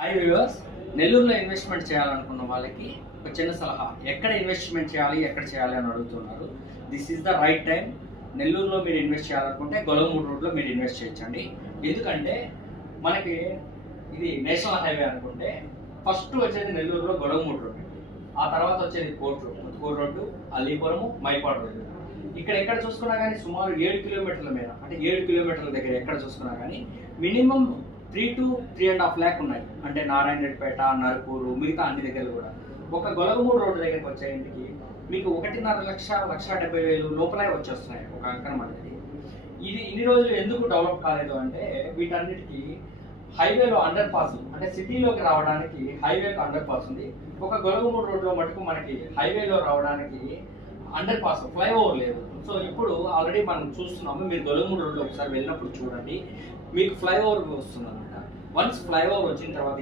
Hi viewers, నెల్లూరులో investment చేయాలనుకున్న వాళ్ళకి ఒక చిన్న సలహా. ఎక్కడ ఇన్వెస్ట్మెంట్ చేయాలి, ఎక్కడ చేయాలి అని అడుగుతున్నారు. This is the right time. నెల్లూరులో మీరు ఇన్వెస్ట్ చేయాలనుకుంటే గొలవమూడు రోడ్లో మీరు ఇన్వెస్ట్ చేయొచ్చండి. ఎందుకంటే మనకి ఇది నేషనల్ హైవే అనుకుంటే ఫస్ట్ వచ్చేది నెల్లూరులో గొలవమూడు రోడ్డు, ఆ తర్వాత వచ్చేది ముత్తుకూరు రోడ్డు, అల్లీపురము, మైపాడు రోడ్డు. ఇక్కడ ఎక్కడ చూసుకున్నా కానీ సుమారు 7 కిలోమీటర్ల మీద, అంటే 7 కిలోమీటర్ల దగ్గర ఎక్కడ చూసుకున్నా కానీ మినిమం 3 to 3.5 lakh ఉన్నాయి. అంటే నారాయణపేట, నరుకూరు, మిగతా అన్ని దగ్గర కూడా. ఒక గొలగమూడు రోడ్డు దగ్గరికి వచ్చే ఇంటికి మీకు 1.5 లక్ష, 1,70,000 లోపలే వచ్చేస్తున్నాయి ఒక అంకణం అనేది. ఇది ఇన్ని రోజులు ఎందుకు డెవలప్ కాలేదు అంటే వీటన్నిటికీ హైవేలో అండర్ పాస్, అంటే సిటీలోకి రావడానికి హైవేకి అండర్ పాస్ ఉంది. ఒక గొలగమూడు రోడ్లో మటుకు మనకి హైవేలో రావడానికి అండర్ పాస్, ఫ్లైఓవర్ లేదు. సో ఇప్పుడు ఆల్రెడీ మనం చూస్తున్నాము. మీరు గొలగమూడు రోడ్లో ఒకసారి వెళ్ళినప్పుడు చూడండి, మీకు ఫ్లైఓవర్ వస్తుంది అనమాట. వన్స్ ఫ్లైఓవర్ వచ్చిన తర్వాత